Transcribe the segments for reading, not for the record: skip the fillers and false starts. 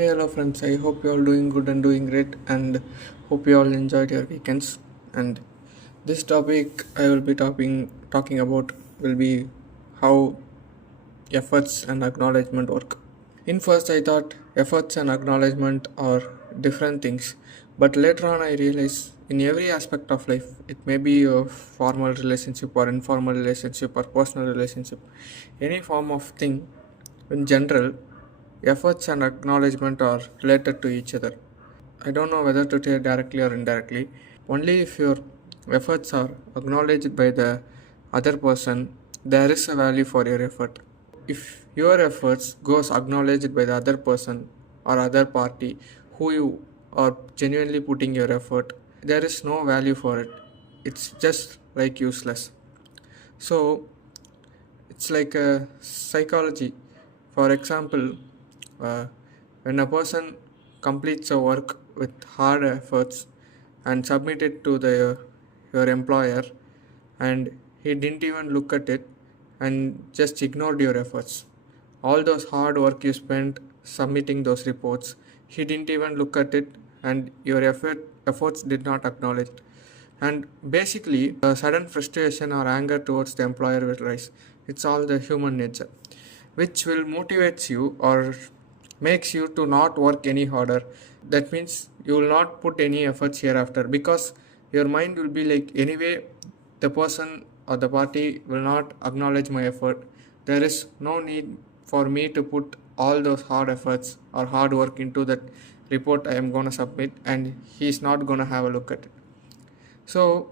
Hey, hello friends. I hope you all doing good and doing great, and hope you all enjoyed your weekends. And this topic I will be talking about will be how efforts and acknowledgement work. In first, I thought efforts and acknowledgement are different things, but later on I realized in every aspect of life, it may be a formal relationship or informal relationship or personal relationship, any form of thing in general, efforts and acknowledgement are related to each other. I don't know whether to say directly or indirectly. Only if your efforts are acknowledged by the other person, there is a value for your effort. If your efforts goes acknowledged by the other person or other party who you are genuinely putting your effort, there is no value for it. It's just like useless. So it's like a psychology. For example, uh, when a person completes a work with hard efforts and submit it to your employer, and he didn't even look at it and just ignored your efforts, all those hard work you spent submitting those reports, he didn't even look at it, and your efforts did not acknowledge it. And basically, a sudden frustration or anger towards the employer will rise. It's all the human nature, which will motivates you or makes you to not work any harder. That means you will not put any efforts hereafter, because your mind will be like, anyway, the person or the party will not acknowledge my effort. There is no need for me to put all those hard efforts or hard work into that report I am going to submit, and he's not going to have a look at it. So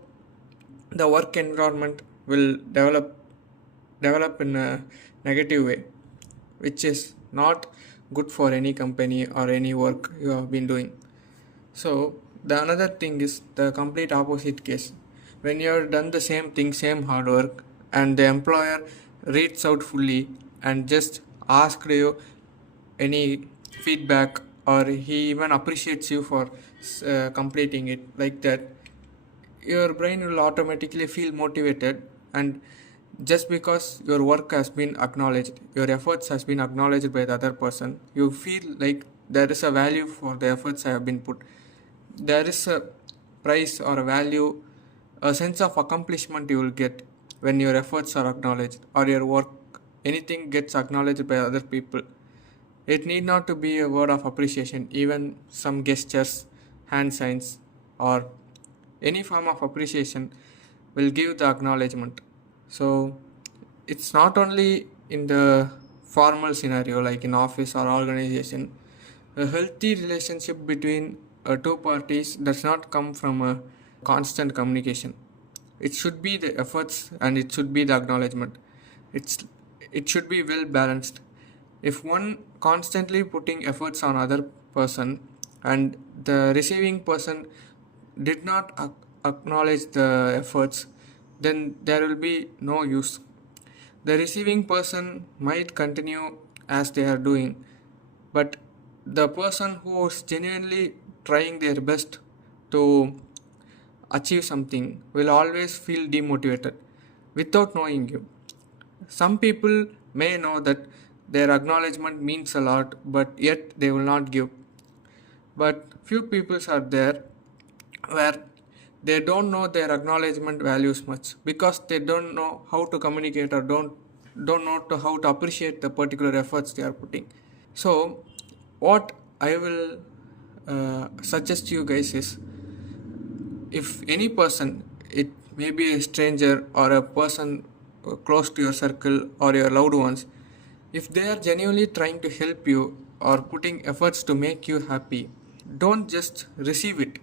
the work environment will develop in a negative way, which is not good for any company or any work you have been doing. So the another thing is the complete opposite case. When you have done the same thing, same hard work, and the employer reads out fully and just asked you any feedback, or he even appreciates you for completing it like that, your brain will automatically feel motivated. And just because your work has been acknowledged, your efforts has been acknowledged by the other person, you feel like there is a value for the efforts I have been put. There is a price or a value, a sense of accomplishment you will get when your efforts are acknowledged, or your work, anything gets acknowledged by other people. It need not to be a word of appreciation, even some gestures, hand signs, or any form of appreciation will give the acknowledgement. So it's not only in the formal scenario like in office or organization. A healthy relationship between two parties does not come from a constant communication. It should be the efforts and it should be the acknowledgement. It's it should be well balanced. If one constantly putting efforts on other person, and the receiving person did not acknowledge the efforts, then there will be no use. The receiving person might continue as they are doing, but the person who is genuinely trying their best to achieve something will always feel demotivated without knowing you. Some people may know that their acknowledgement means a lot, but yet they will not give. But few people are there where they don't know their acknowledgement values much, because they don't know how to communicate, or don't know to how to appreciate the particular efforts they are putting. So what I will suggest you guys is, if any person, it may be a stranger or a person close to your circle or your loved ones, if they are genuinely trying to help you or putting efforts to make you happy, don't just receive it,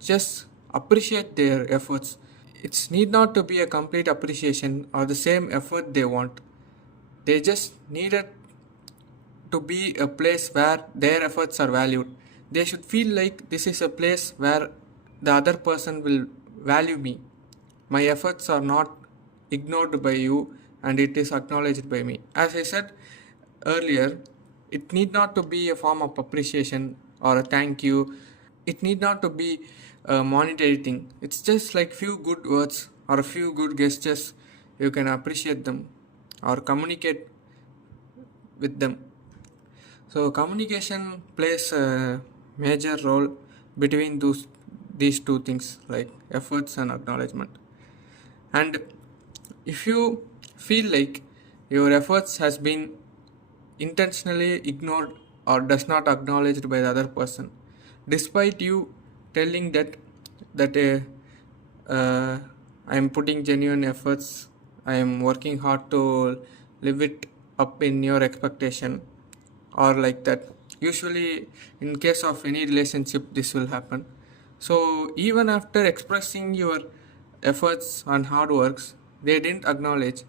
just appreciate their efforts. It's need not to be a complete appreciation or the same effort they want. They just needed to be a place where their efforts are valued. They should feel like this is a place where the other person will value me. My efforts are not ignored by you, and it is acknowledged by me. As I said earlier, it need not to be a form of appreciation or a thank you. It need not to be a monetary thing. It's just like few good words or a few good gestures. You can appreciate them or communicate with them. So communication plays a major role between these two things, like efforts and acknowledgement. And if you feel like your efforts has been intentionally ignored or does not acknowledged by the other person, despite you telling that I am putting genuine efforts, I am working hard to live it up in your expectation, or like that. Usually in case of any relationship this will happen. So even after expressing your efforts and hard works, they didn't acknowledge,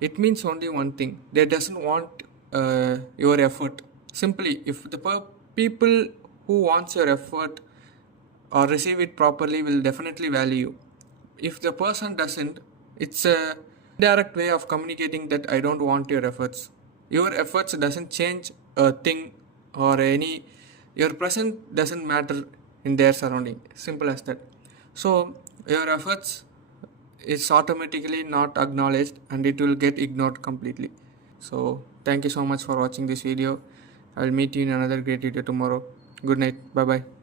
it means only one thing: they doesn't want your effort. Simply, if the people who wants your effort or receive it properly will definitely value you. If the person doesn't, it's a direct way of communicating that I don't want your efforts. Your efforts doesn't change a thing or any, your present doesn't matter in their surrounding. Simple as that. So your efforts is automatically not acknowledged and it will get ignored completely. So thank you so much for watching this video. I will meet you in another great video tomorrow. Good night. Bye bye.